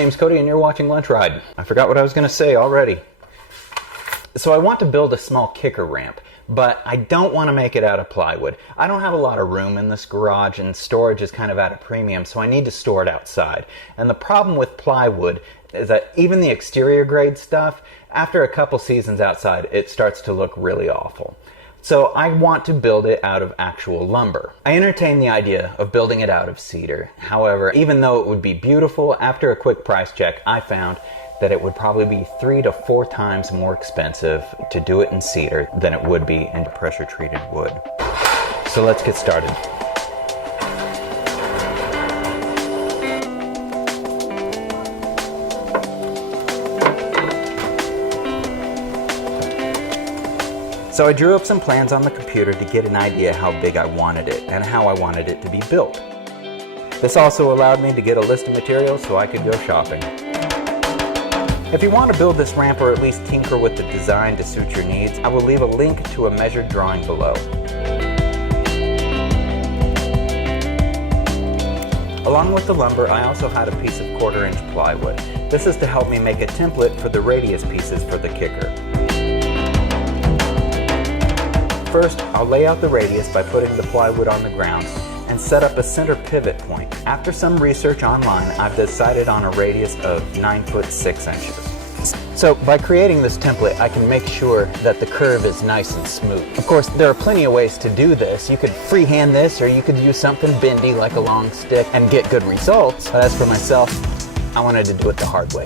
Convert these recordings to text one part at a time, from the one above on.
name's Cody and you're watching Lunch Ride. I forgot what I was going to say already. So I want to build a small kicker ramp, but I don't want to make it out of plywood. I don't have a lot of room in this garage and storage is kind of at a premium, so I need to store it outside. And the problem with plywood is that even the exterior grade stuff, after a couple seasons outside, it starts to look really awful. So I want to build it out of actual lumber. I entertained the idea of building it out of cedar. However, even though it would be beautiful, after a quick price check, I found that it would probably be 3 to 4 times more expensive to do it in cedar than it would be in pressure treated wood. So let's get started. So I drew up some plans on the computer to get an idea how big I wanted it and how I wanted it to be built. This also allowed me to get a list of materials so I could go shopping. If you want to build this ramp or at least tinker with the design to suit your needs, I will leave a link to a measured drawing below. Along with the lumber, I also had a piece of 1/4 inch plywood. This is to help me make a template for the radius pieces for the kicker. First, I'll lay out the radius by putting the plywood on the ground and set up a center pivot point. After some research online, I've decided on a radius of 9 foot 6 inches. So by creating this template, I can make sure that the curve is nice and smooth. Of course, there are plenty of ways to do this. You could freehand this, or you could use something bendy like a long stick and get good results. But as for myself, I wanted to do it the hard way.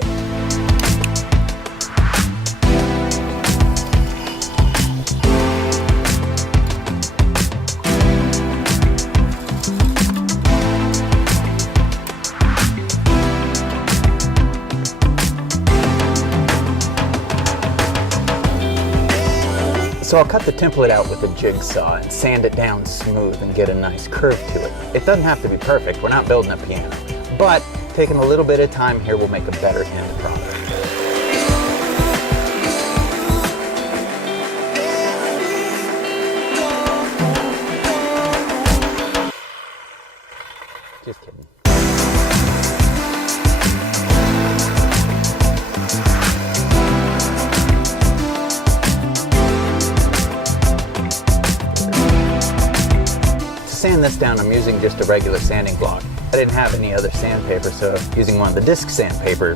So I'll cut the template out with a jigsaw and sand it down smooth and get a nice curve to it. It doesn't have to be perfect, we're not building a piano, but taking a little bit of time here will make a better end product. Just kidding. To sand this down, I'm using just a regular sanding block. I didn't have any other sandpaper, so I'm using one of the disc sandpaper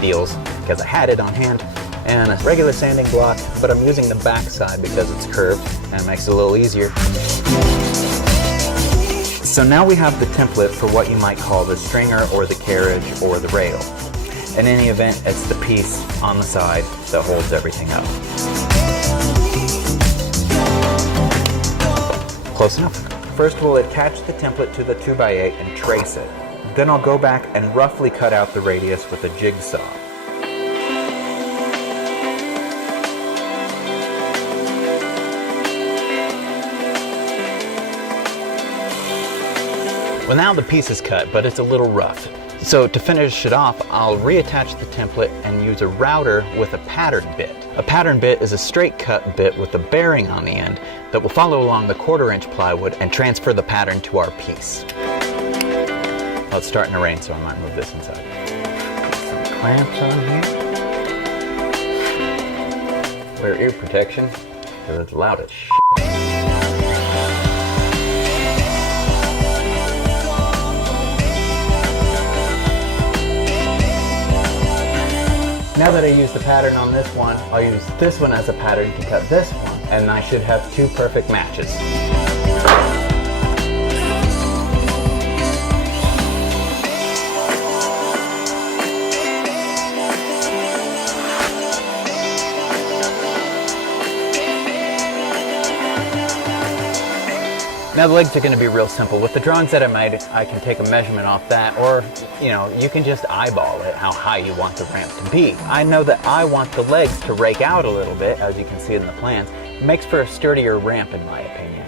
deals because I had it on hand, and a regular sanding block, but I'm using the back side because it's curved and it makes it a little easier. So now we have the template for what you might call the stringer or the carriage or the rail. In any event, it's the piece on the side that holds everything up. Close enough. First we'll attach the template to the 2x8 and trace it. Then I'll go back and roughly cut out the radius with a jigsaw. Well, now the piece is cut, but it's a little rough. So to finish it off, I'll reattach the template and use a router with a pattern bit. A pattern bit is a straight cut bit with a bearing on the end that will follow along the 1/4 inch plywood and transfer the pattern to our piece. Well, it's starting to rain, so I might move this inside. Some clamps on here. Wear ear protection, because it's loud as shit. Now that I used the pattern on this one, I'll use this one as a pattern to cut this one, and I should have 2 perfect matches. Now the legs are going to be real simple. With the drawings that I made, I can take a measurement off that, or you can just eyeball it how high you want the ramp to be. I know that I want the legs to rake out a little bit, as you can see in the plans. It makes for a sturdier ramp in my opinion.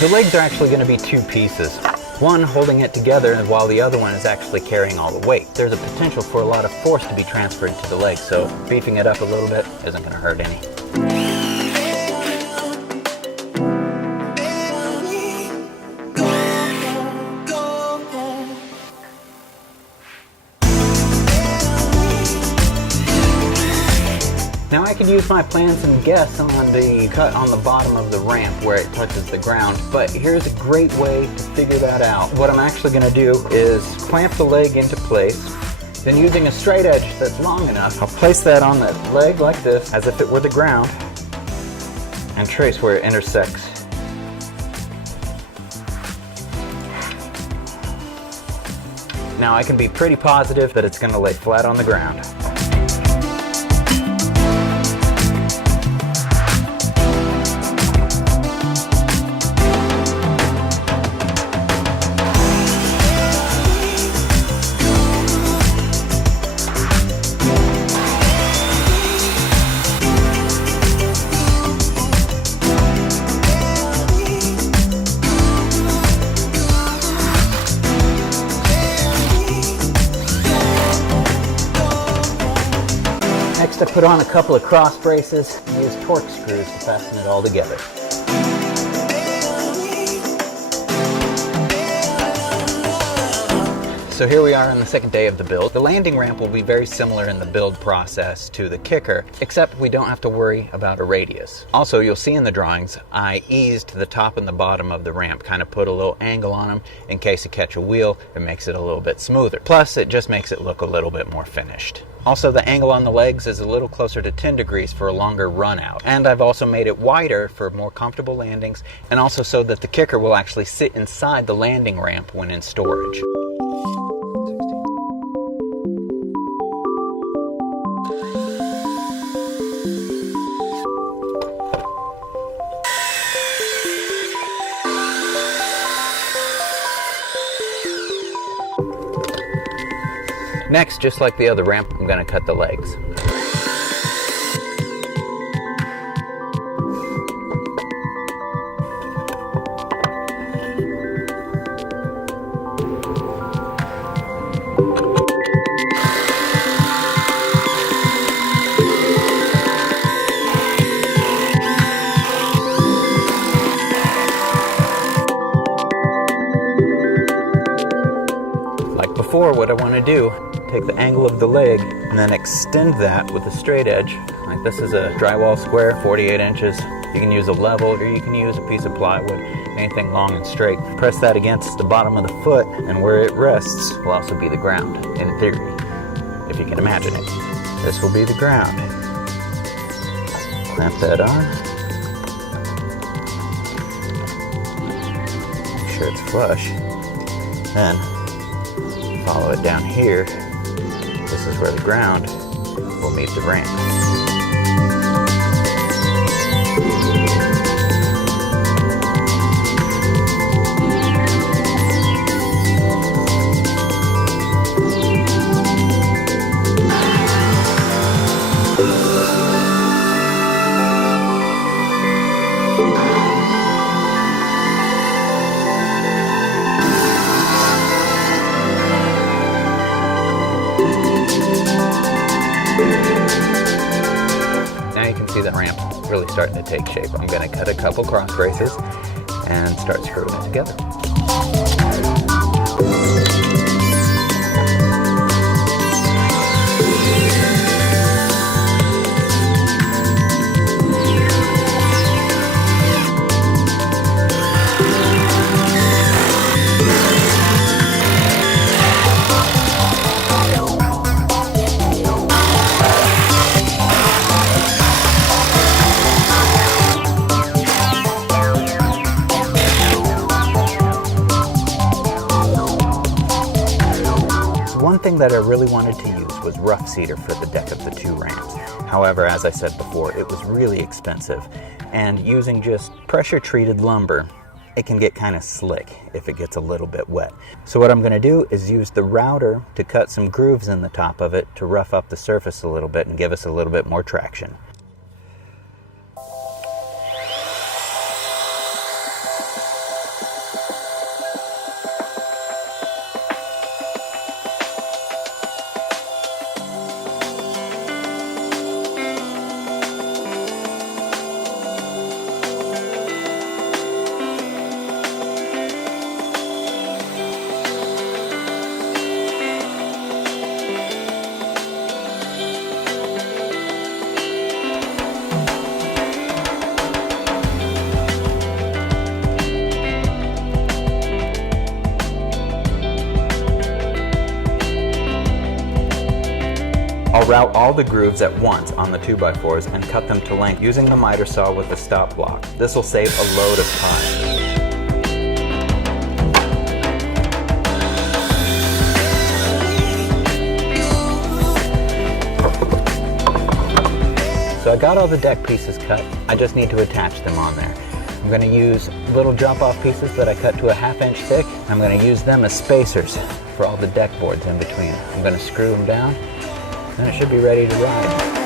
The legs are actually going to be 2 pieces. one holding it together while the other one is actually carrying all the weight. There's a potential for a lot of force to be transferred to the leg, so beefing it up a little bit isn't going to hurt any. Now I could use my plans and guess on the cut on the bottom of the ramp where it touches the ground, but here's a great way to figure that out. What I'm actually going to do is clamp the leg into place, then using a straight edge that's long enough, I'll place that on the leg like this, as if it were the ground, and trace where it intersects. Now I can be pretty positive that it's going to lay flat on the ground. Next, I put on a couple of cross braces and use torque screws to fasten it all together. So here we are on the second day of the build. The landing ramp will be very similar in the build process to the kicker, except we don't have to worry about a radius. Also, you'll see in the drawings, I eased the top and the bottom of the ramp, kind of put a little angle on them in case you catch a wheel. It makes it a little bit smoother. Plus, it just makes it look a little bit more finished. Also, the angle on the legs is a little closer to 10 degrees for a longer run out. And I've also made it wider for more comfortable landings, and also so that the kicker will actually sit inside the landing ramp when in storage. Next, just like the other ramp, I'm going to cut the legs. Like before, what I want to do, take the angle of the leg and then extend that with a straight edge. Like this is a drywall square, 48 inches. You can use a level or you can use a piece of plywood, anything long and straight. Press that against the bottom of the foot, and where it rests will also be the ground, in theory, if you can imagine it. This will be the ground. Clamp that on. Make sure it's flush. Then follow it down here. This is where the ground will meet the ramp. See the ramp really starting to take shape. I'm going to cut a couple cross braces and start screwing it together. One thing that I really wanted to use was rough cedar for the deck of the two ramps. However, as I said before, it was really expensive, and using just pressure-treated lumber, it can get kind of slick if it gets a little bit wet. So what I'm going to do is use the router to cut some grooves in the top of it to rough up the surface a little bit and give us a little bit more traction. I'll route all the grooves at once on the 2x4s and cut them to length using the miter saw with the stop block. This will save a load of time. So I got all the deck pieces cut. I just need to attach them on there. I'm going to use little drop-off pieces that I cut to a 1/2 inch thick. I'm going to use them as spacers for all the deck boards in between. I'm going to screw them down, and it should be ready to ride.